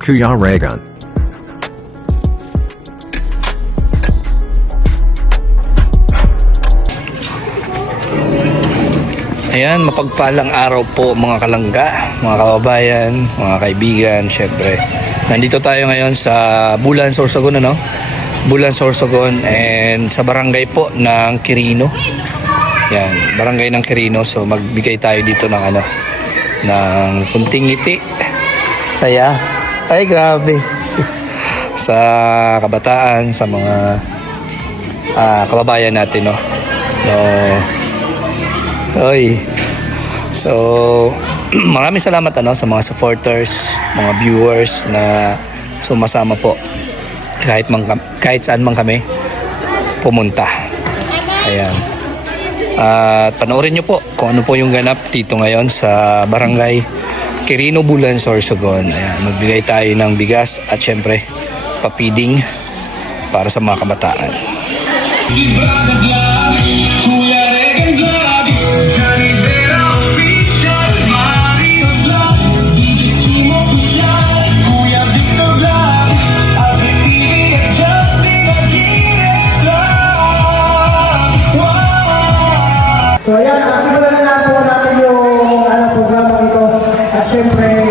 Kuya Regan. Ayan, mapagpalang araw po mga kalangga, mga kababayan, mga kaibigan, syempre. Nandito tayo ngayon sa Bulan, Sorsogon, ano? Bulan, Sorsogon, and sa barangay po ng Quirino. Yan, barangay ng Quirino. So magbigay tayo dito ng ano, ng kunting ngiti. Saya. Ay, grabe. Sa kabataan, sa mga kababayan natin, no? No. Oy. So, maraming salamat ano sa mga supporters, mga viewers na sumasama po kahit saan man kami pumunta. Ayan. At panoorin niyo po kung ano po yung ganap dito ngayon sa Barangay Quirino, Bulan, Sorsogon. Ayan, magbigay tayo ng bigas at syempre papiding para sa mga kabataan. So ayan, simulan na lang po natin yung programa ito. At syempre,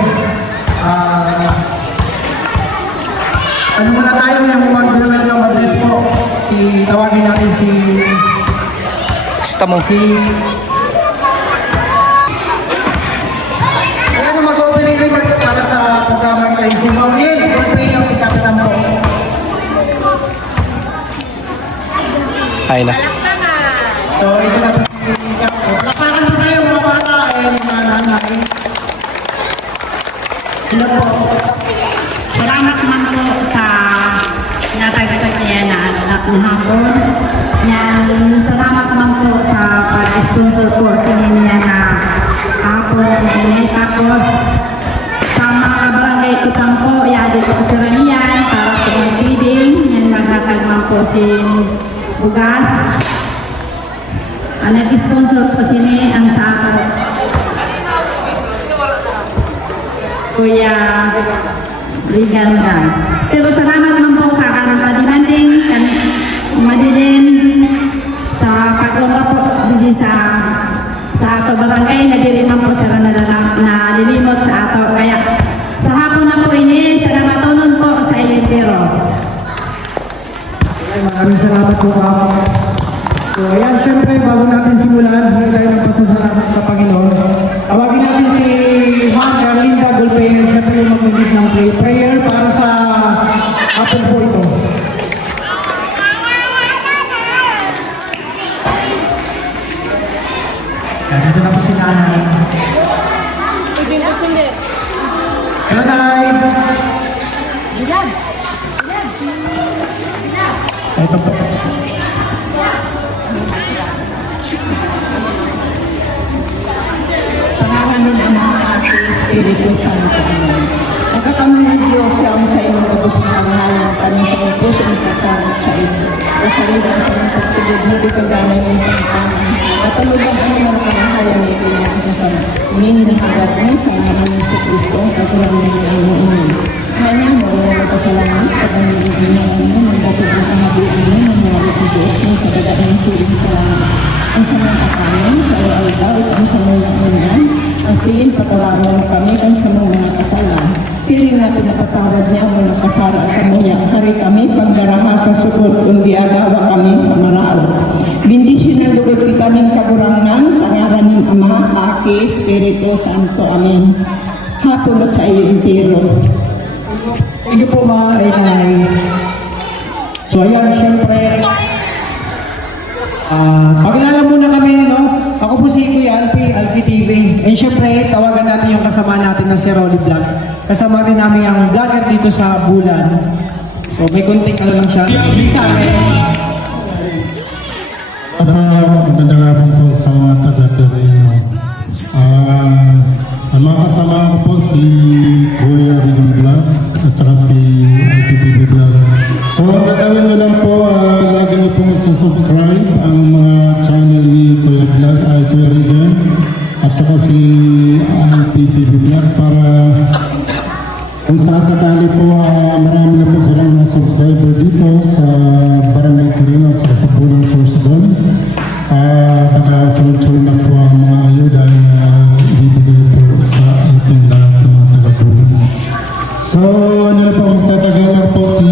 ano muna tayo yung mag-welcome address po. Tawagin natin si ayan ang mag-opening remark para sa programa ito. Si Mauriel, ito yung si Kapitan po. Hi na. So ito na po. Palakpakan po tayo mga bata and mga nanay. Sila po. Salamat naman po sa natagatan niya na hapon. Yan, salamat naman po sa pag-sponsor po sa niya na hapon. Tapos sa mga barangay Kupang po, yan dito po sa Ranian para po mag-feeding. Yan, maghatag naman po si Bugas. Nag-sponsor po sini ang sa Kuya Riganda. Pero salamat naman po sa kanang madimanding, madilin sa pag-ura po din sa ato barangay, nagdiri man po sa nalilimot sa ato. Kaya sa hapon na po ini, salamat unon po sa Ilintero. Maraming salamat po pa. So ayan, syempre bago natin simulan, hindi tayo ng pasasalamat sa Panginoon. Tawagin natin si Ma'am Carlinda Golpeyer, syempre yung mag-lead ng prayer para sa hapon po ito. Dito na po si Nanay. Hello, Nay! Ito po. Sa ngalan ng Ama at Espiritu Santo. Nagkakamang na Diyos ang sa iyong lubos na ngayon tanong sa iyong puso ng pagkakat sa iyo. Kasalida sa iyong pagtugod, hindi ka gamay ng pagkakaan. Katulugan ang mga kanahayan na ito niya sa sana. Hinihinahagat niya sa ngalan ng si Kristo, kakulang ng iyong umin. Kanya mo, wala kasalanan, at ang iyong umin, magdating ang kahabian niya ng mga itudot, ng kadadaan ng siling sa ang samang kakanin, sa alaw, ang samang unan, ang silin patalaran kami, ang samang mga kasalan. Siling na pinapatawad niya mula kasara sa muya, hari kami, pagdaraha sa sukot, kundi agawa kami sa marao. Bindisyon ang lugod kita ng kagurangan, sa ngaran ng Ama, Aki, Espiritu Santo. Amen. Hapon sa iyo intero. Thank you po mga Inay. So ayan, syempre, pakilala muna kami, no? Ako po si Kuya Alpi TV. And syempre, tawagan natin yung kasama natin na si Rolly Vlog. Kasama rin namin ang vlogger dito sa Bulan. So may konting ano lang siya. Sa amin. Magandang hapon po sa mga taga-Quirino. Ang mga kasama ko po si Kuya Regan Vlog at saka si IPTV Vlog. So ang gagawin nyo lang po, lagi nyo po magsusubscribe ang mga channel ni Kuya Vlog, Kuya Regan at saka si IPTV Vlog para kung sakasakali po marami na po silang mga subscriber dito sa Barangay Carino at sa Bulang Sorsogon. Baka sunod-sunod na po ang mga ayuda na ibibigay po sa ating lahat ng mga taga-Bulang. So, ano na po, magtatagal lang po si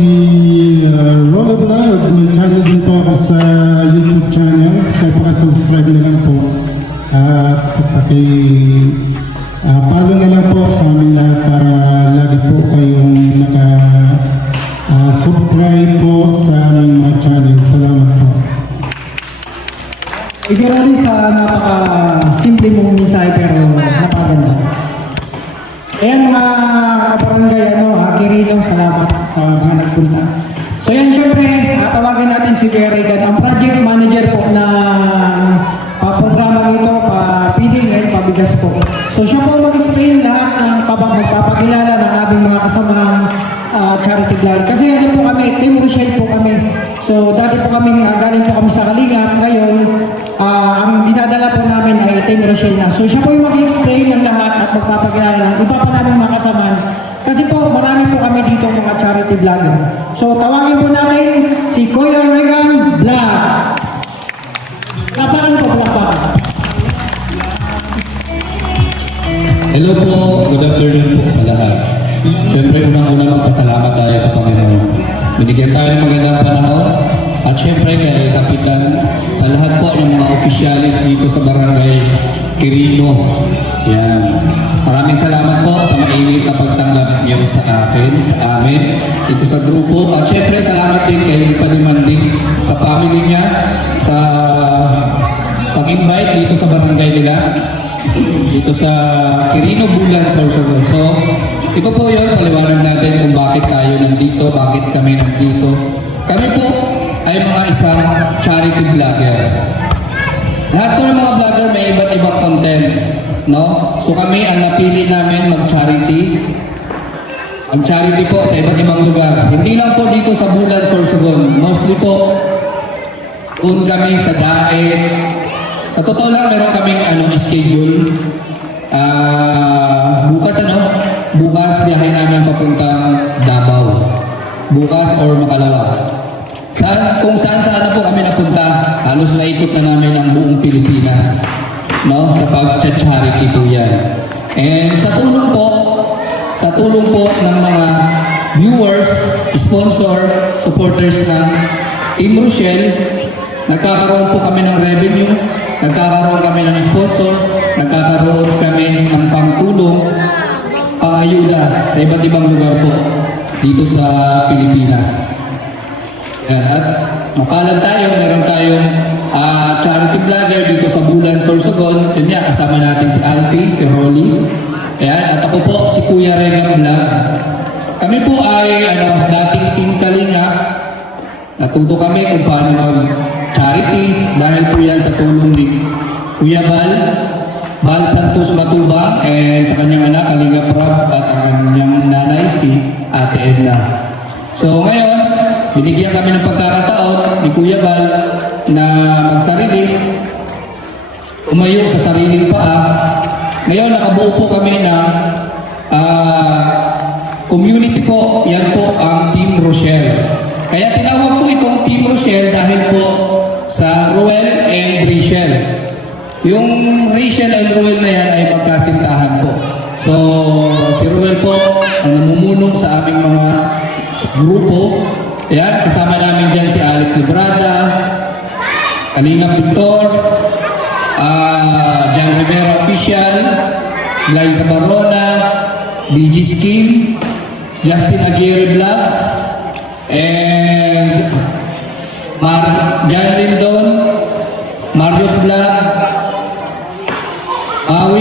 Rollo Vlog. May channel din po ako sa YouTube channel. So, subscribe na lang po. At follow na lang po sa amin lahat para lagi po kayong subscribe po sa aming mga channel. Salamat po. Ikaw rin sa napaka-simple mong mensahe pero napakaganda. Ayan mga kabarangay, Quirino, salamat sa mga nagpunta. So yan, syempre, tawagan natin si Kuya Regan, ang project manager po na programa ito, pa-feeding and pabigas po. So siya po mag-explain lahat ng magpapakilala ng aming mga kasamang charity vlog. Kasi ano po kami, Team Rochelle po kami. So dati po kami, galing po kami sa Kalingap. Ngayon, ang dinadala po namin ay Team Rochelle na. So siya po yung mag-explain ng lahat at magpapakilala ng iba pa namin mga kasamaan. Kasi po, marami po kami dito mga charity vlogger. So tawagin po natin si Kuya Regan Vlog. Lapakan po, lapakan. Hello po, good afternoon po sa lahat. Siyempre, unang-una magpasalamat tayo sa Panginoon. Binigyan tayo ng magandang panahon at siyempre kay Kapitan, sa lahat po ng mga opisyalis dito sa Barangay Quirino. Yan. Maraming salamat po sa mainit na pagtanggap niyo sa akin, sa amin, dito sa grupo. At siyempre, salamat din kay Padimanding sa family niya, sa pag-invite dito sa barangay nila, dito sa Quirino, Bulan, Sorsogon. So, ito po yun, paliwanag natin kung bakit tayo nandito, bakit kami nandito. Kami po ay mga isang charity vlogger. Lahat po ng mga vlogger may iba't ibang content, no? So kami, ang napili namin mag-charity. Ang charity po sa iba't ibang lugar. Hindi lang po dito sa Bulan, Sorsogon. Mostly po, doon kami sa Daet. Sa totoo lang, meron kaming schedule. Bukas biyahe namin papuntang Davao. Bukas or Makalawa. Kung saan po kami napunta, halos naikot na namin ang buong Pilipinas. No? Sa pag-charity po yan. And sa tulong po ng mga viewers, sponsor, supporters ng Team Rochelle, nagkakaroon po kami ng revenue, nagkakaroon kami ng sponsor, nagkakaroon kami ng pangtulong, pangayuda sa iba't ibang lugar po dito sa Pilipinas. Yan. At mapalad tayo, meron tayong charity vlogger dito sa Bulan, Sorsogon. Yun nga, kasama natin si Alfie, si Rolly. Yan. At ako po, si Kuya Regan Vlog. Kami po ay dating Team Kalingap. Natuto kami kung paano mag-charity dahil po yan sa tulong ni Kuya Bal Santos Matubang and sa kanyang anak, Kalingap Rob, at ang kanyang nanay, si Ate Edna. So ngayon, binigyan kami ng pagkakataon ni Kuya Bal na magsarili, umayo sa sariling paa. Ngayon, nakabuo po kami ng community po. Yan po ang Team Rochelle. Kaya tinawag po itong Team Rochelle dahil po sa Ruel and Rachel. Yung Rachel and Ruel na yan ay magkasintahan po. So, si Ruel po ang namumuno sa aming mga grupo. Ayan, kasama namin dyan si Alex Librada, Kalingap Victor, Jan Rivera Official, Liza Barona, BG Skim, Justin Aguirre Vlogs, and John Lindon, Marius Vlog.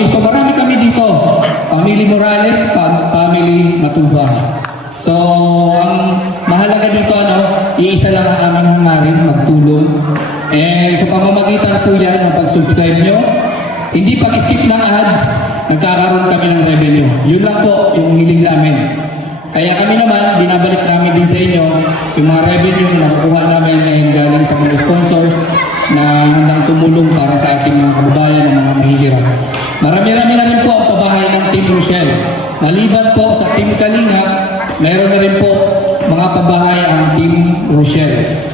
So marami kami dito. Family Morales, Family Matubang. So, ang mahalaga dito, iisa lang ang aming hangarin, magtulong. And sa pamamagitan po yan, ang pag-subscribe nyo, hindi pag-skip ng ads, nagkakaroon kami ng revenue. Yun lang po yung hiling namin. Kaya kami naman, binabalik namin din sa inyo yung mga revenue na nakukuha namin ngayon galing sa mga sponsors na handang tumulong para sa ating mga kababayan ng mga mahihirap. Marami-rami na rin po ang pabahay ng Team Rochelle. Maliban po sa Team Kalingap, meron na rin po mga pabahay ang Team Rochelle.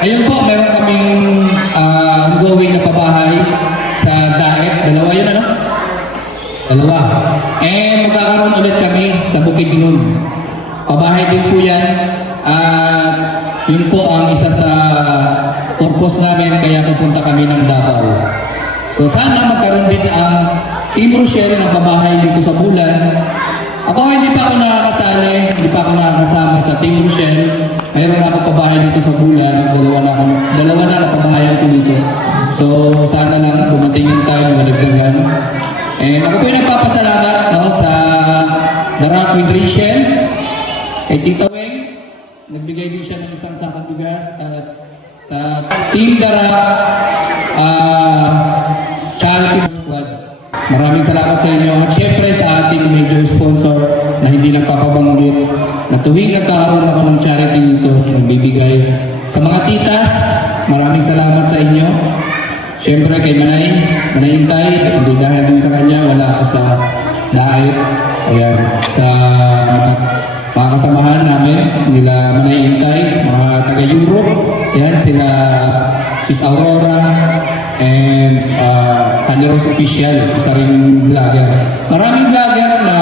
Ayun po, meron kaming ongoing na pabahay sa Daet. Dalawa yun, ano? Dalawa. Magkakaroon ulit kami sa Bukidnon. Pabahay din po yan. At yun po ang isa sa purpose namin kaya pupunta kami ng Davao. So sana magkaroon din ang Team Rochelle ng pabahay dito sa Bulan. Ako hindi pa ako nakakasali, hindi pa ako nakakasama sa Team Rochelle. Mayroon na ako pabahay dito sa Bulan, dalawa na napabahayan ko dito. So sana lang dumating yung time, madagdagan. Ako po yung nagpapasalamat sa The Rock with Rachel, kay Tita Weng, nagbigay din siya ng isang sakong bigas, at sa Team The Rock Charity Squad. Maraming salamat sa inyo at syempre sa ating major sponsor na hindi nagpapabanggit na tuwing nagkakaroon ako ng charity dito, nagbibigay. Sa mga titas, maraming salamat sa inyo. Syempre kay Manay Intay, hindi dahil din sa kanya, wala ako sa diet. Ayan, sa mga kasamahan namin, nila Manay Intay, mga taga-Europe, ayan, sila Sis Aurora, and Honey Rose Official, isa rin vlogger. Maraming vlogger na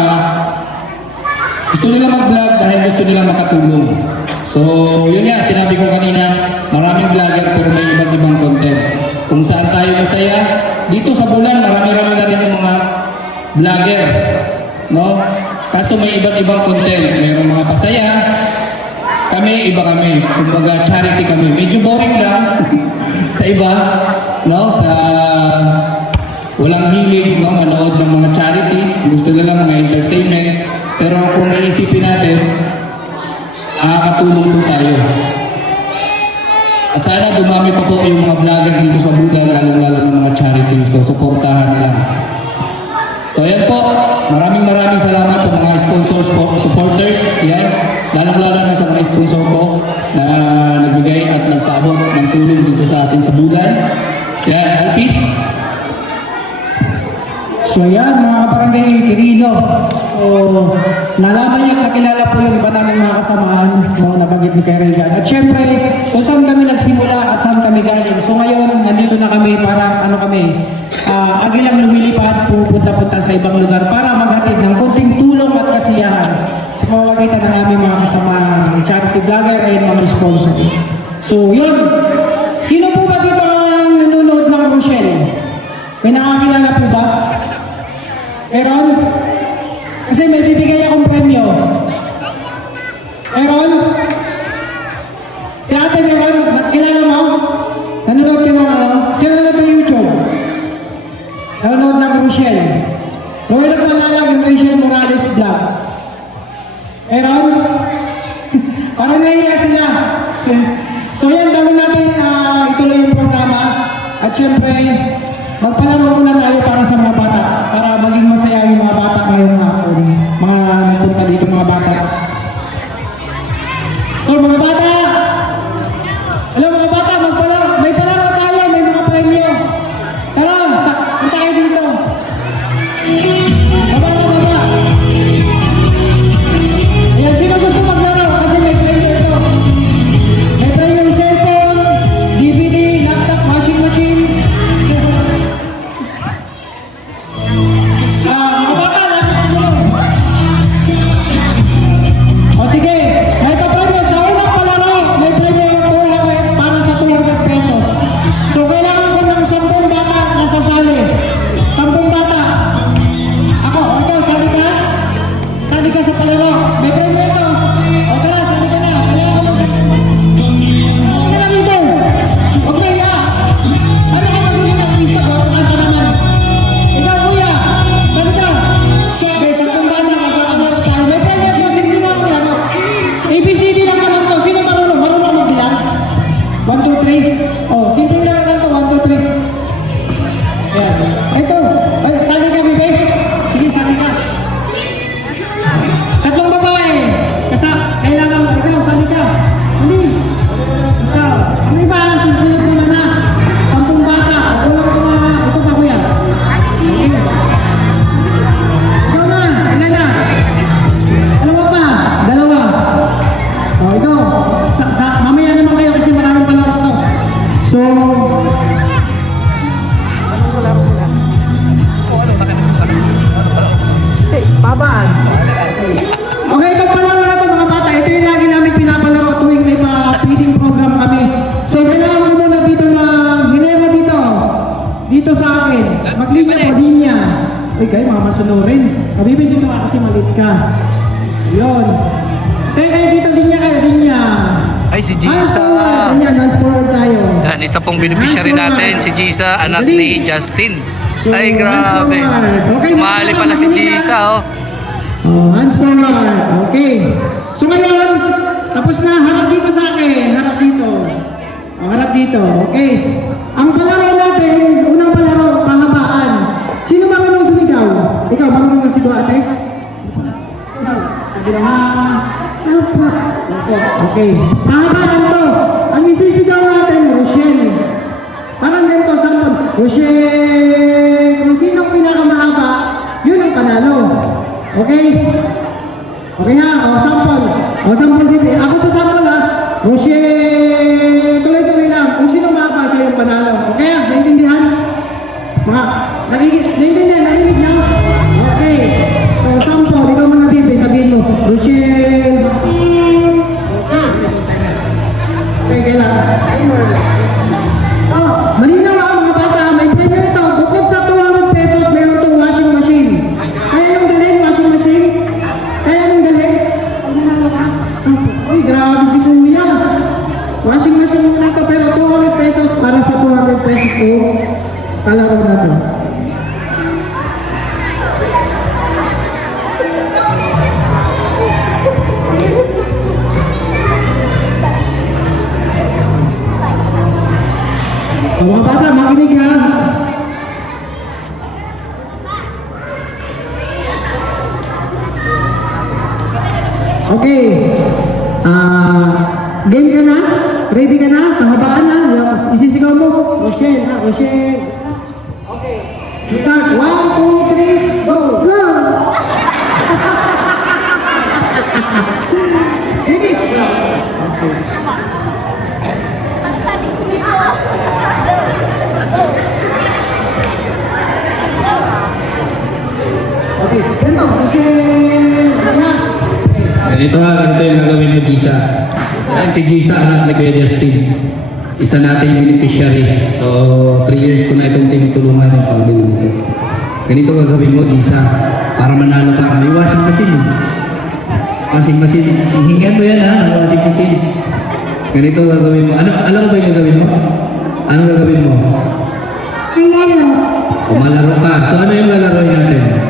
gusto nila mag-vlog dahil gusto nila makatulong. So, yun nga, sinabi ko kanina, maraming vlogger pero may iba't ibang content. Kung saan tayo masaya, dito sa Bulan, marami-rami na rin yung mga vlogger. No? Kaso may iba't ibang content. Mayroong mga pasaya, kami, iba kami. Kumbaga, charity kami. Medyo boring lang sa iba, no? Sa walang hilig, no? Manood ng mga charity. Gusto nila mga entertainment. Pero kung iisipin natin, nakakatulong po tayo. At sana dumami pa po yung mga vlogger dito sa Bulan, lalong-lalo ng mga charity. So, supportahan lang. So, ayan po. Maraming salamat sa mga sponsors po, supporters. Yan. Lalong-lalo na sa mga sponsor po na nagbigay at nagpaabot ng tulong dito sa atin sa Bulan. Yan, Alpi. So yan, mga kabarangay Quirino. So, nalaman niya, nakilala po yung iba namin mga kasamahan, nabanggit ni Kairegan. At syempre, kung saan kami nagsimula at saan kami galing. So ngayon, nandito na kami para, agilang lumilipad, pupunta-punta sa ibang lugar para maghatid ng konting tulong at kasiyahan sa pamamagitan ng aming mga kasama charity vlogger ay mga sponsor. So yun, sino po ba dito ang nanonood ng Rochelle? May nakakilala po ba? Meron? Kasi may bibigay akong premyo. Meron? Ate, meron? Kilala mo? Nanonood ka ng Sino nanonood ng YouTube? Nanonood ng Rochelle. Royal Palalag and Rachel Morales Vlog. Meron? Parang nahiya sila. So yan, bago natin ituloy yung programa. At syempre, magpalaro muna tayo para sa mga bata. Para maging masaya yung mga bata ngayong hapon. Mga nagpunta dito, mga bata. So mga bata! Alam mga bata, may palaro tayo, may mga premyo. Tara, punta kayo dito. Baba. Ayan, sino gusto maglaro? Kasi may premyo ito. May premyo cellphone, DVD, laptop, washing machine. Mga bata, laptop mo. O sige, may pa-premyo. Sa unang palaro, may premyo para sa 200 pesos. So kailangan ko ng 10 bata na sasali. 10 bata. Ako, ikaw, sali ka? Sali ka sa palaro. May premyo ito. O tara, sali ka na. Kailangan ko ng 10 bata. Huwag ka lang ito. Huwag na iya. Ano ka magiging artista ko? Ang ka naman. Ikaw, kuya. Sali ka. May 10 bata. Magkakalas tayo. May premyo ito. Simple na ako yan. ABCD lang naman to. Sino marunong? Marunong magbilang? 1, 2, 3. Oh, simple lang to. 1, 2, 3. Ayan. Ito. Ay, sali ka, bebe. Sige, sali ka. 3 babae. sunurin. Kabibi, dito ka kasi malit ka. Yun. Teka, dito linya kayo, linya. Ay, si Hands Jisa. forward, ganyan, hands forward tayo. Yan, isa pong beneficiary natin, si Jisa, anak ni Justin. Ay, grabe. Sumali pala si Jisa, oh. Oh, hands forward. Okay. So ngayon, tapos na. Harap dito sa akin. Harap dito. Oh, harap dito. Okay. Ang palaro natin, unang palaro, pahabaan. Sino marunong sumigaw? Ikaw, marunong ka sigaw, ate? Sabi na, Opo. Okay. Pahabaan to. Ang isisigaw natin, Rochelle. Parang ganito, sampon. Rochelle, kung sino ang pinakamahaba, yun ang panalo. Okay? Okay na? O, sampol. O, sampol, Bibi. Ako sa sampol, ha? Rochelle, tuloy-tuloy lang. Kung sino mahaba, siya yung panalo. Okay, ha? Naintindihan? Mga, naintindihan, narinig na? Okay. So, sampol, ikaw muna, Bibi, sabihin mo. Rochelle. Okay, kailan? Oh, malinaw ha, mga bata. May premyo ito. Bukod sa 200 pesos, meron itong washing machine. Kaya nung dalhin, washing machine? Kaya nung dalhin? Uy, grabe si Kuya. Washing machine muna ito, pero 200 pesos para sa 200 pesos ito. Kalaro na ito. Mga bata, makinig ha. Okay. Game ka na? Ready ka na? Pahabaan na? Isisigaw mo. Rochelle, ha? Rochelle. Okay. Start. 1, 2, 3, go! Go! Okay, ganito. Rochelle. Ganito ha, ganito yung gagawin mo, Jisa. Ayan si Jisa, anak ni Kuya Justin. Isa nating beneficiary. So, 3 years ko na itong tinutulungan ng pagbili nito. Ganito gagawin mo, Jisa, para manalo ka. May washing machine. Washing machine. Hingan mo yan ha, ng washing machine. Ganito gagawin mo. Alam mo ba yung gagawin mo? Anong gagawin mo? Malaro. Kumalaro ka. So, ano yung lalaroin natin?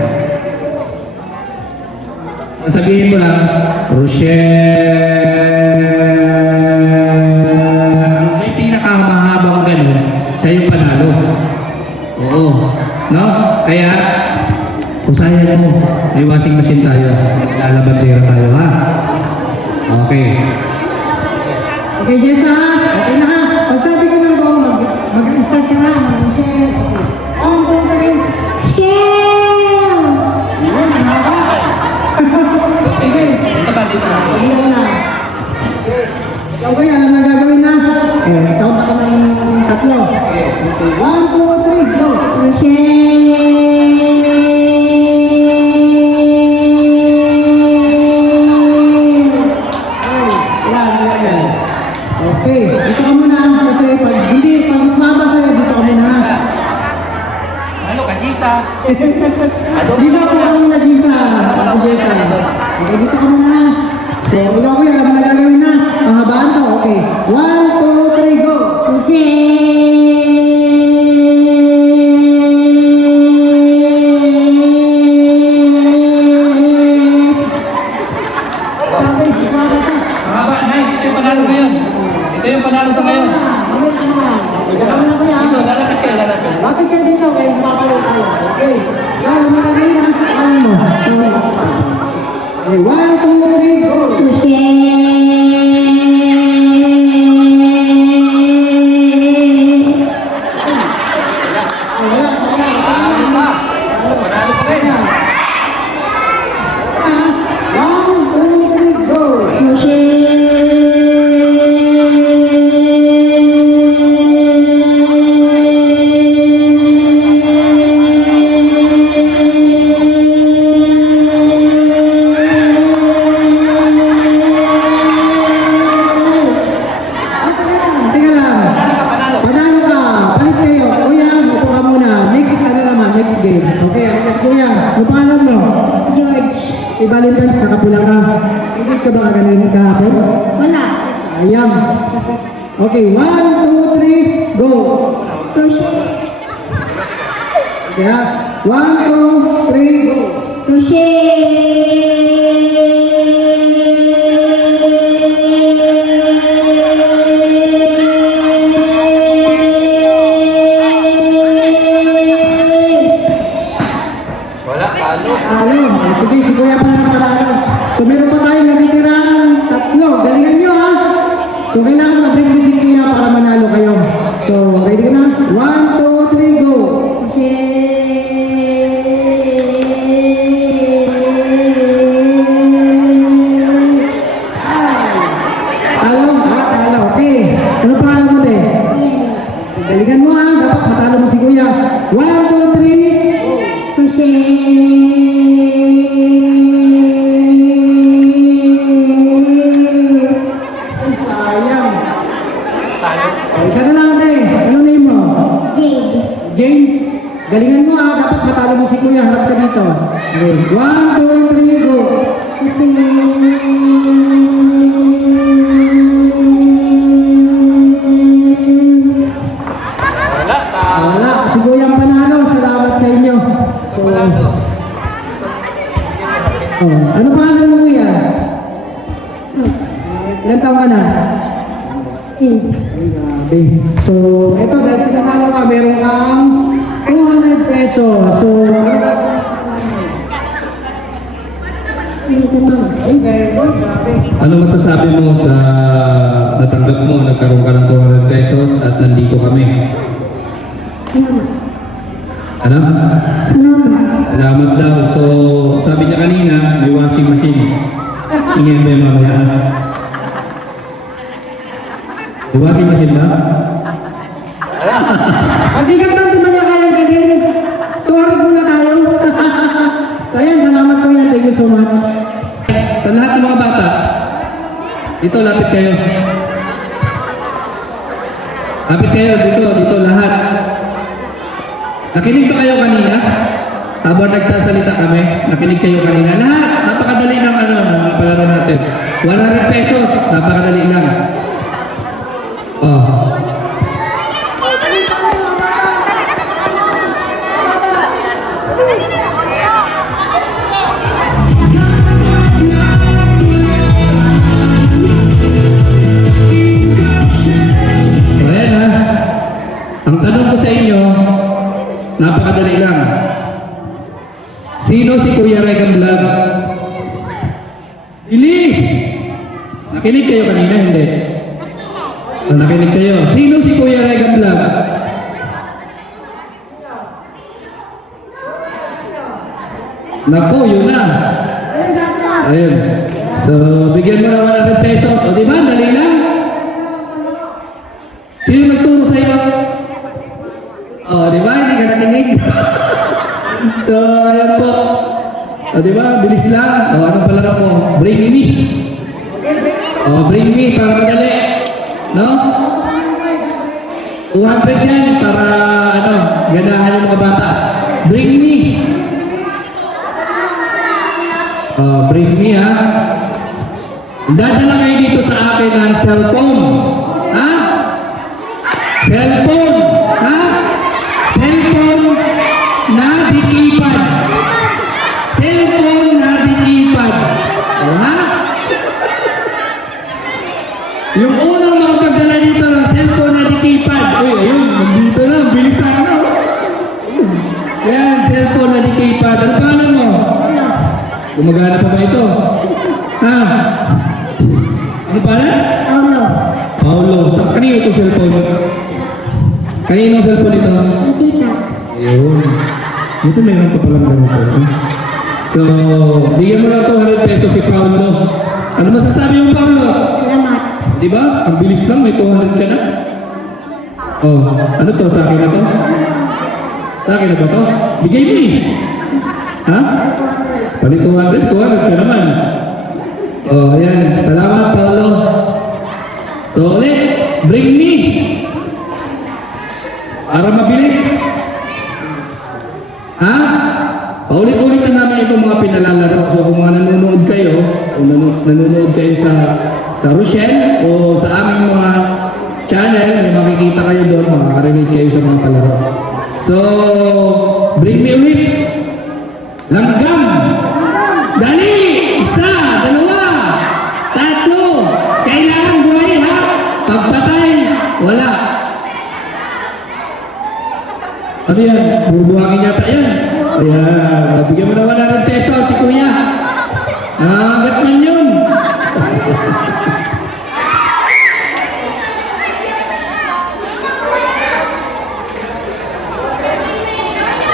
Sabihin mo lang, Rochelle. May pinakamahabang ganun, siya yung panalo. Oo. No? Kaya, usayan mo. May washing machine tayo. Lalabandera tayo, ha? Okay. Okay, Jessa, okay na ha. Pag sabi ko na go, mag-start ka na. Rochelle. Okay. Ang buong ka rin. Shell. Yan, mahaba. Sige. Ito ba dito? Ito na. Ikaw ba yan? Ano na gagawin na? Count ako ng 3. Okay. 1, 2, 3, go. Yan. Okay. Dito ka muna. Kasi pag mas mahaba sa'yo, dito ka muna. Ano ka, Jisa? Gisa po ka muna, Gisa. Ako, Gisa. Okay, dito ka muna. So, ikaw kuya, alam mo na gagawin na. Pahabaan to, okay. 1, 2, 3, go. Okay, Gisa ka siya. Mahaba, Nay. Ito yung panalo ngayon. Ito yung panalo sa ngayon. Dito ka muna kuya. Ito, lalapis kayo, lalapis. Bakit ka dito? Okay, mapapalot tayo. Okay. Yan, alam mo na gagawin na. Ano mo? Okay, 1, 2, 3, go. Panalo ka rin. 1, 2, 3, go. Kay Valentine's, nakapula ka. Hindi ka ba kagaling kahapon? Wala. Ayam. Okay, 1, 2, 3, go. Crochet. Okay, 1, 2, 3, go. Ano? Sige, si Kuya pa na paralo. So meron pa tayong natitirang 3. Galingan nyo ha. So kailangan ma-break din si Kuya para manalo kayo. So ready ka na? 1, 2, 3, go. Talo, talo. Okay. Ano pangalan mo te? Galingan mo ha. Dapat matalo mo si Kuya. 1, 2, 3. Sayang. Isa na lang ate. Ano name mo? Jane. Galingan mo ah. Dapat matalo mo si Kuya. Harap ka dito. Okay. 1, 2, 3, go. Wala. Si Kuya ang panalo. Salamat sa inyo. So, ano pangalan mo Kuya? Ilan taon ka na? Ay, grabe. So, eto dahil sa nanalo ka, meron kang 200 pesos. So, ano ba? Ay, very good. Grabe. Ano masasabi mo sa natanggap mo, nagkaroon ka ng 200 pesos at nandito kami? Ano? Salamat daw. So, sabi niya kanina, may washing machine. Ingin ba yung mamaya? May washing machine ba? Ang bigat lang naman niya kaya ganyan. Story muna tayo. So, ayan. Salamat Kuya. Thank you so much. Sa lahat ng mga bata, ito, lapit kayo. Lapit kayo, dito lahat. Nakinig ba kayo kanina? Habang nagsasalita kami, nakinig kayo kanina. Lahat, napakadali ng palaro natin. 100 pesos, napakadali lang. Oh. So, ayan ha. Ang tanong ko sa inyo, napakadali lang. Sino si Kuya Regan Vlog? Bilis! Nakinig kayo kanina, hindi? O, nakinig kayo. Sino si Kuya Regan Vlog? Naku, yun na. Ayun. So, bigyan mo na 100 pesos. O, di ba? Dali lang. Sino nagturo sa iyo? O, di ba? Hindi ka nakinig. So, ayan po. O, di ba? Bilis lang. O, anong palaro mo? Bring me. O, bring me para madali. No? 200 yan para, ganahan yung mga bata. Bring me. O, bring me, ha? Dadala kayo dito sa akin ng cellphone. Ha? Cellphone. Ha? Cellphone na di-keypad. Cellphone na di-keypad. Ha? Yung unang makapagdala dito ng cellphone na di-keypad. Uy, ayun, nandito na. Bilisan na. Yan, cellphone na di-keypad. Ano pangalan mo? Gumagana pa ba ito? Ha? Ano pangalan? Paulo. Sa kanino ito cellphone? Kanino cellphone ito? Ayun. Ito meron pa palang ganito. So, bigyan mo lang 200 pesos si Paulo. Ano masasabi mo, Paulo? Di ba? Ang bilis lang, may 200 ka na. Oh, ano to? Sa akin na to? Sa akin na ba to? Bigay mo eh. Ha? Pali 200 ka naman. Oh, ayan. Salamat, Paulo. So, ulit, bring me. Para mabilis. Ha? Paulit-ulit na namin itong mga pinala. naglalaro. So kung mga nanonood kayo, kung nanonood kayo sa Rochelle o sa aming mga channel, may makikita kayo doon, makaka-relate kayo sa mga palaro. So, bring me ulit. Langgam! Dali! Isa, dalawa, tatlo. Kailangan buhay ha. Pagpatay, wala. Ano yan? Bubuhangin yata yan. Ayan, bigyan mo na 100 pesos si Kuya. Nangangagat man yun.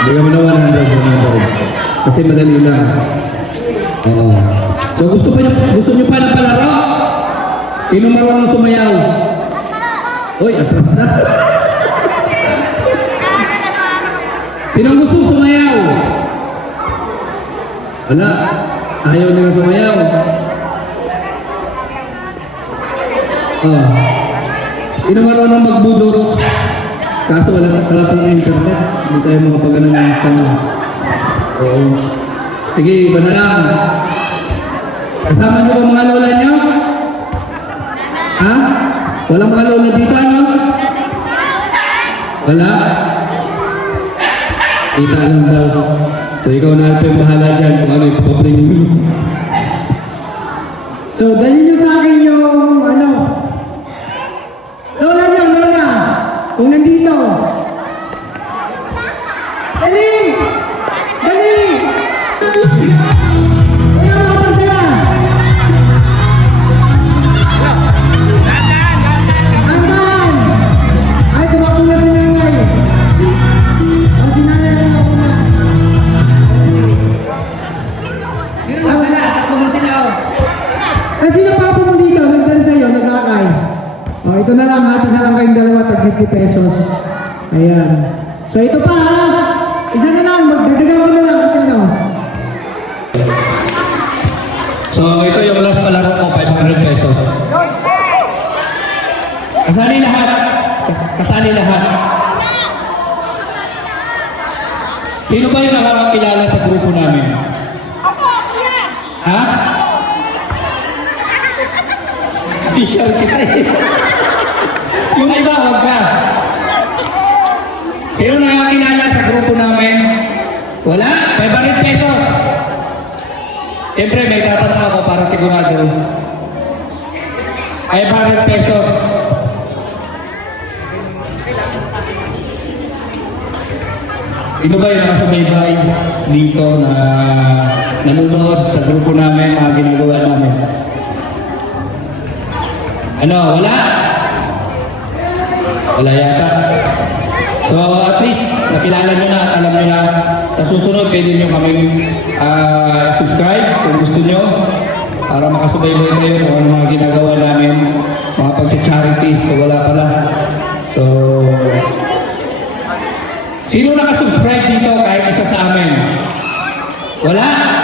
Bigyan mo na 100. Kasi madali lang. Oo. So gusto nyo pa ng palaro? Sino marunong sumayaw? Uy, atras na. Sino gusto sumayaw? Wala. Ayaw nila sumayaw. Sino marunong magbudots? Kaso wala pang internet. Hindi tayo makapag-ano ng sana. Oo. Sige, iba na lang. Kasama niyo ba mga lola niyo? Ha? Walang mga lola dito, ano? Wala? Kita lang daw. So ikaw na Alpem, bahala dyan kung ano yung papabring mo. So, dali nyo sa akin yung, ano, lola niyo, lola, kung nandito. Dali! Dali! Wala mga pagsala! Andan! Ay, tumakbo na si nanay. O, si nanay ang tumakbo na. Sino papa mo dito? Nagdala sa'yo, nag-akay. O, ito na lang, hati na lang kayong dalawa, tag 50 pesos. Ayan. So, ito pa ha. Isa na lang, magdadagan ko na lang kasi no. So ito yung last palaro ko, 500 pesos. Kasali lahat. Kasali lahat. Sino ba yung nakakakilala sa grupo namin? Ha? Official kita eh. Yung iba, wag ka. Sino nakakilala sa grupo namin? Wala? 500 pesos. Siyempre, may tatanong ako para sigurado. 500 pesos. Ito ba yung nakasubaybay dito na nanonood sa grupo namin, mga ginagawa namin? Ano, wala? Wala yata. So at least nakilala nyo na at alam nyo na sa susunod pwede nyo kaming subscribe kung gusto nyo para makasubaybay kayo kung ano mga ginagawa namin, mga pag-charity. So wala pala. So sino nakasubscribe dito kahit isa sa amin? Wala?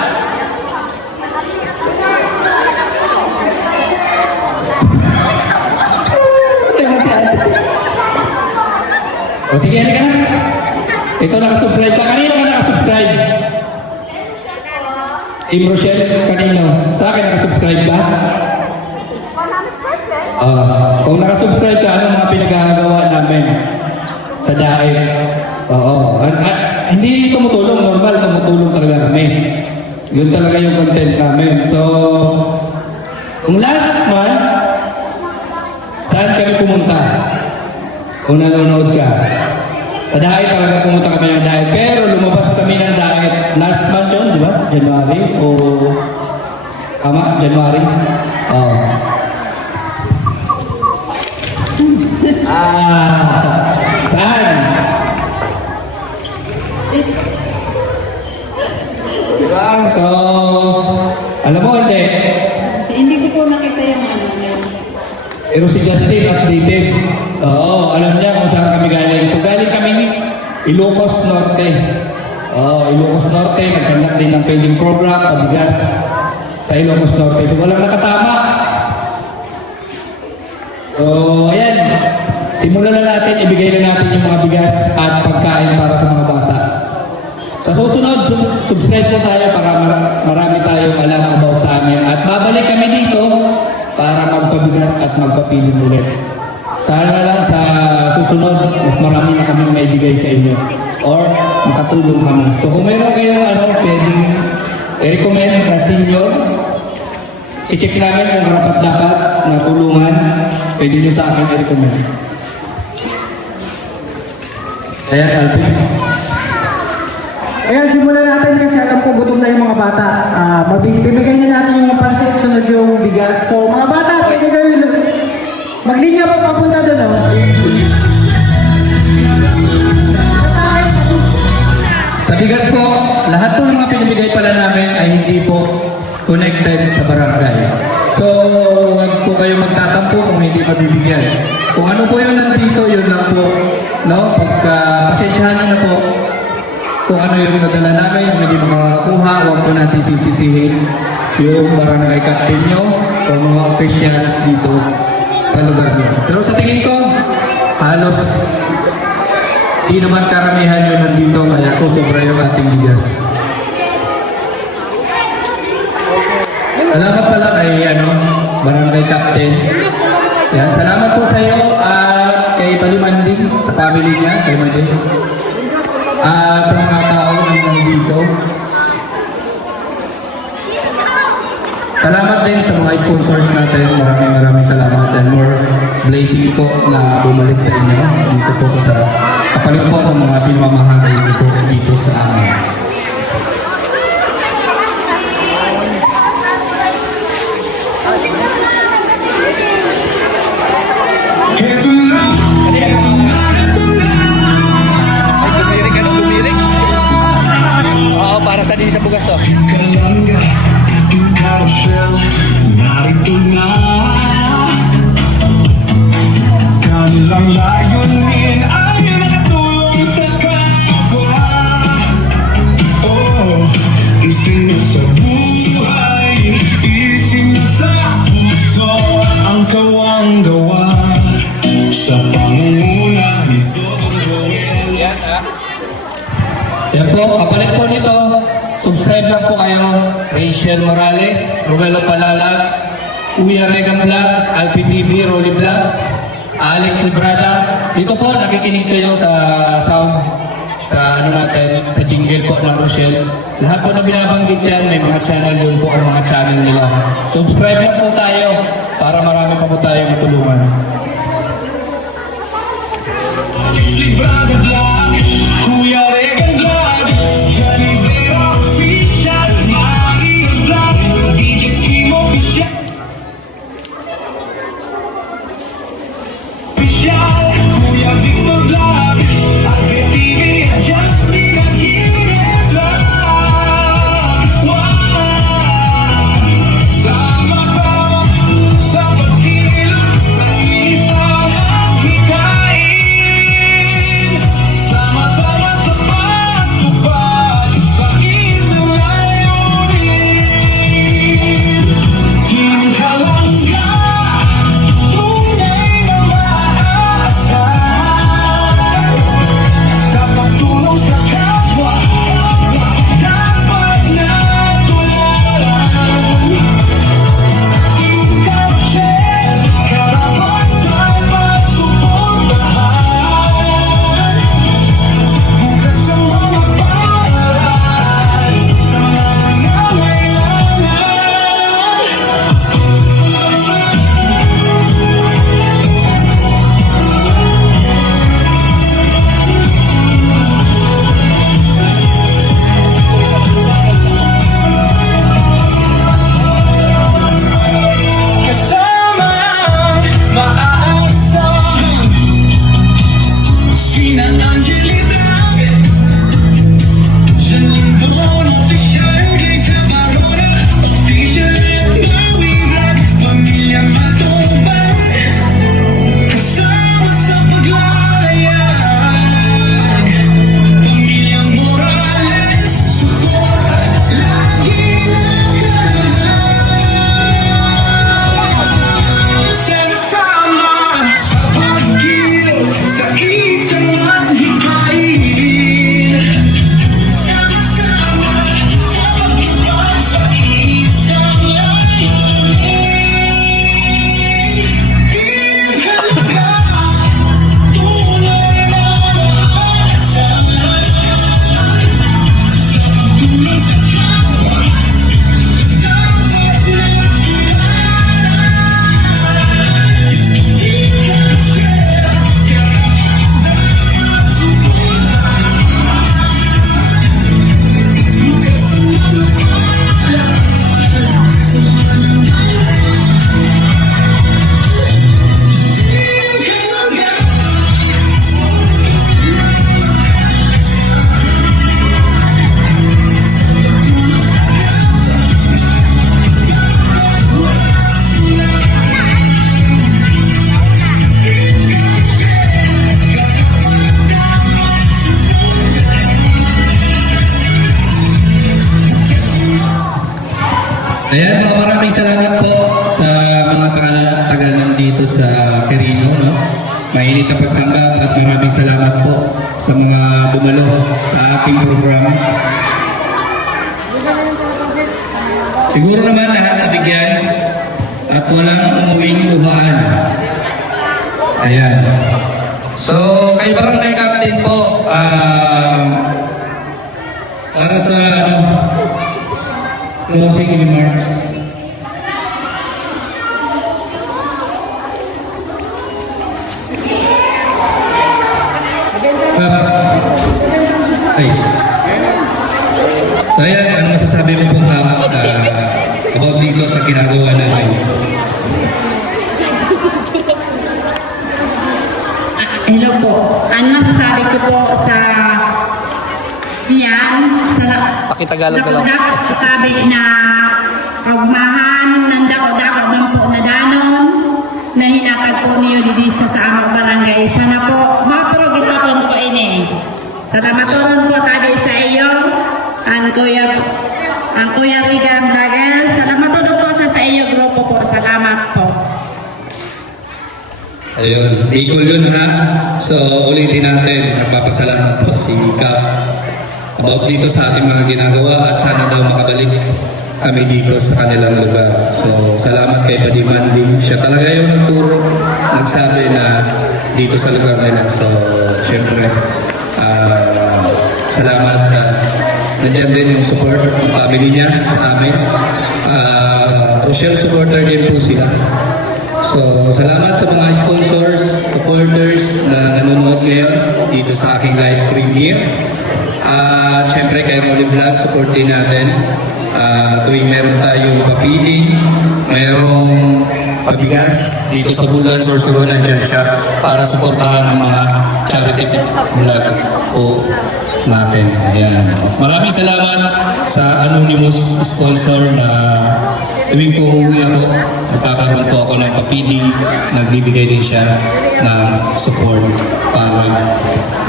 O sige, halika na. Ito nakasubscribe ka. Kanino ka nakasubscribe? Team Rochelle, kanino? Sa akin nakasubscribe ka? 100%? Kung nakasubscribe ka, ano mga pinagagawa namin sa daig? Oo. Hindi tumutulong, normal, tumutulong talaga kami. Yun talaga yung content namin. So, kung last month, saan kami pumunta? Kung nanonood ka. Sa diet talaga pumunta kami ng diet. Pero lumabas kami ng diet last month yun, di ba? January o... Tama? January? Oo. Saan? Diba? So, alam mo, Hindi ko po nakita yung ano ngayon. pero si Justin updated. Oo, alam niya kung saan kami galing. So galing kami Ilocos Norte. Ilocos Norte, nagkandak din ng feeding program, pabigas sa Ilocos Norte. So walang nakatama. So ayan, simulan na natin, ibigay na natin yung mga bigas at pagkain para sa mga bata. Sa susunod, subscribe po tayo para marami tayong alam about sa amin. At babalik kami dito para magpabigas at magpapili ulit. Sana lang sa susunod, mas marami na kami maibigay sa inyo. Or makatulong kami. So kung meron kayo pwedeng i-recommend na senior, i-check namin kung dapat na tulungan, pwede nyo sa akin i-recommend. Ayan, Alvin. Ayan, simulan natin kasi alam ko gutom na yung mga bata. Bibigay na natin yung pansit, sunod yung bigas. So mga bata, pwede kayo maglinya po papunta doon. Sa bigas po, lahat po ng mga pinibigay pala namin ay hindi po connected sa barangay. So, huwag po kayo magtatampo kung hindi mabibigyan. Kung ano po yung nandito, yun lang po. No? Pasensyahan na po kung ano yung nadala namin, yung hindi mo makakuha, huwag po natin sisisihin yung barangay captain nyo o mga officials dito sa lugar niyo. Pero sa tingin ko, halos di naman karamihan yun nandito, kaya susobra yung ating bigas. Salamat pala kay barangay captain. Yan, salamat po sa iyo at kay Palimanding, sa family niya, kay Manding. At sa mga tao na nandito. Salamat din sa mga sponsors natin. Maraming salamat and more blessing po na bumalik sa inyo dito po sa kapalit po ng mga pinamamahali dito sa amin. Oo, para sa din sa bugas to. Kalangga, ating carousel, narito na. Kanilang layunin ay makatulong sa kapwa. Oh, isip na sa buhay, isip na sa puso, ang kawang-gawa sa pangunguna nito ang gawin. Yan po, kapalit po nito, subscribe lang po kayo. Rachel Morales, Romelo Palalag, Kuya Regan Vlog, Alpi TV, Rolly Vlogs, Alex Librada. Dito po, nakikinig kayo sa sound, sa natin, sa jingle po ng Rochelle. Lahat po na binabanggit yan, may mga channel yun po, ang mga channel nila. Subscribe lang po tayo para marami pa po tayo matulungan. Librada Vlog, Kuya Regan Vlog, Johnny Vega Official, Marius Vlog, DJ Stream Official. Kuya Victor Vlog, Alpe TV, Justin Aguirre Vlog. Wow! Sama-sama sa pagkilos, sa isang hikain. Sama-sama sa Ayan, maraming salamat po sa mga taga nandito sa Quirino, no? Mainit na pagtanggap at maraming salamat po sa mga dumalo sa ating program. Siguro naman lahat nabigyan at walang umuwing luhaan. Ayan. So, kay Barangay Captain po, para sa closing remarks. Ay. So ayan, ang masasabi mo po about dito sa ginagawa natin? Hello po. Ang masasabi ko po sa iyan, Pakitagalog na lang. dapat sabi na kaugmahan ng dako-dako man po na danon na hinatag po niyo dito sa amang barangay. Sana po, maturugin pa po ko ini. Salamatonon po tabi sa iyo, ang Kuya Rigan Vlogger. Salamatonon po sa iyo, grupo po. Salamat po. Ayun, equal yun ha. So ulitin natin, nagpapasalamat po si Cap about dito sa ating mga ginagawa at sana daw makabalik kami dito sa kanilang lugar. So salamat kay Buddy Manding. Siya talaga yung nagturo, nagsabi na dito sa lugar nila. So syempre, salamat. Nandiyan din yung support ng family niya sa amin. Rochelle supporter din po sila. So, salamat sa mga sponsors, supporters na nanonood ngayon dito sa aking live premiere. Siyempre kay Rolly Vlog, support din natin. Tuwing meron tayong papiling, mayroong pabigas dito sa Bulan Sorsogon, nandiyan siya para suportahan ang mga charity vlog po natin. Ayan. Maraming salamat sa anonymous sponsor na tuwing po uuwi ako, nagkakaroon po ako ng papiling, nagbibigay din siya ng support para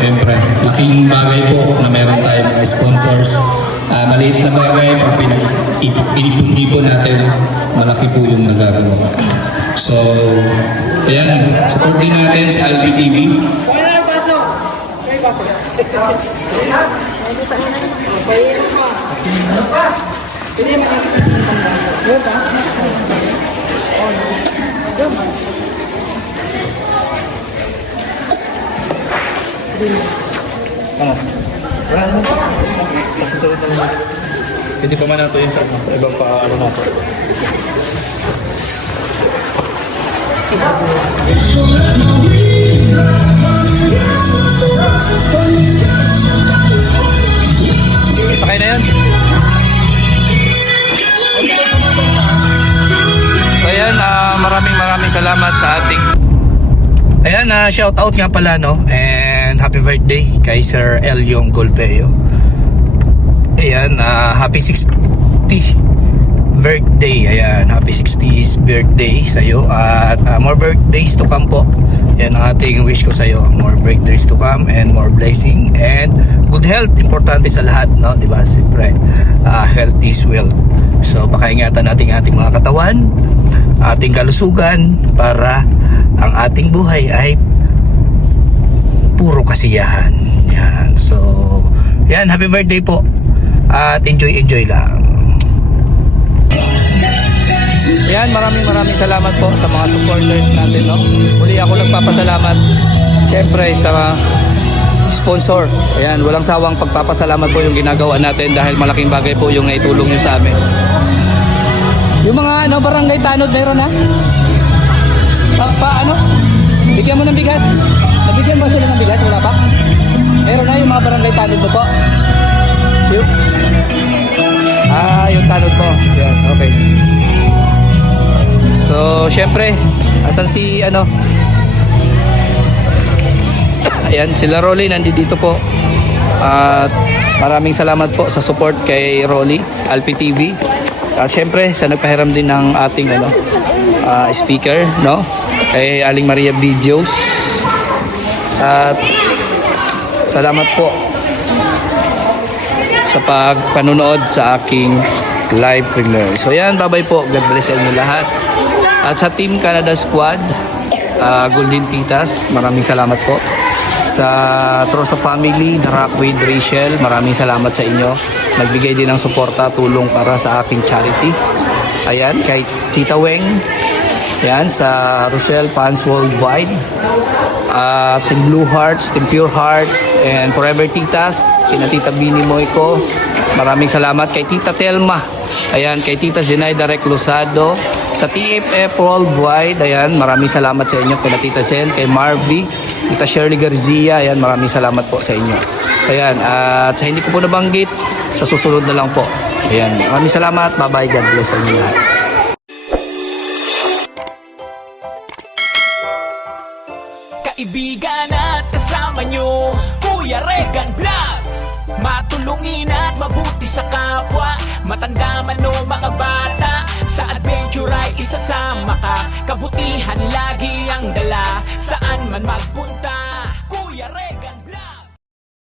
siyempre, laking bagay po na meron tayong mga sponsors. Maliit na bagay, pag inipon-ipon natin, malaki po yung nagagawa. So, ayan, support din natin sa LPTV. Hindi pa man nato yun sa ibang pa-ano nato. Sakay na yan. So ayan, maraming salamat sa ating ayan, shout out nga pala no, and happy birthday kay Sir Elyong Golpeo. Ayan, happy 60th birthday. Ayan, happy 60th birthday sa iyo at more birthdays to come po. Yan ang ating wish ko sa iyo, more birthdays to come and more blessing and good health, importante sa lahat, no, di ba? Siyempre, health is wealth. So pakaingatan natin ating mga katawan, ating kalusugan para ang ating buhay ay puro kasiyahan. Yan. So, yan, happy birthday po. At enjoy lang. Yan, maraming salamat po sa mga supporters natin, no. Muli ako nagpapasalamat syempre sa sponsor. Ayan, walang sawang pagpapasalamat po yung ginagawa natin dahil malaking bagay po yung naitulong nyo sa amin. Yung mga barangay tanod meron na? Ano? Bigyan mo ng bigas. Nabigyan ba sila ng bigas? Wala pa? Meron na yung mga barangay tanod mo po. Yung tanod mo. Yan, okay. So, syempre, asan si ayan, sila Rolly nandito po. At maraming salamat po sa support kay Rolly, Alpi TV. At syempre, sa nagpahiram din ng ating speaker, no? Kay Aling Maria Videos. At salamat po sa pagpanunood sa aking Livepreneur. So yan, bye-bye po. God bless sa inyo lahat. At sa Team Canada Squad, Golden Titas, maraming salamat po. Sa Trosa Family, The Rock with Rachel, maraming salamat sa inyo. Nagbigay din ng suporta, tulong para sa aking charity. Ayan, kay Tita Weng. Ayan, sa Rochelle Fans Worldwide. Team Blue Hearts, Team Pure Hearts, and Forever Titas, kina Tita Bini Moico. Maraming salamat kay Tita Telma. Ayan, kay Tita Zenaida Reclusado. Sa TFF Worldwide, ayan, maraming salamat sa inyo. Kay Tita Zen, kay Marvy, Tita Shirley Garcia, ayan, maraming salamat po sa inyo. Ayan, at sa hindi ko po nabanggit, sa susunod na lang po. Ayan, maraming salamat. Bye-bye. God bless sa inyo lahat. Kaibigan at kasama nyo, Kuya Regan Vlog. Matulungin at mabuti sa kapwa, matanda man o mga bata. Sa adventure ay isasama ka, kabutihan lagi ang dala. Saan man magpunta, Kuya Regan.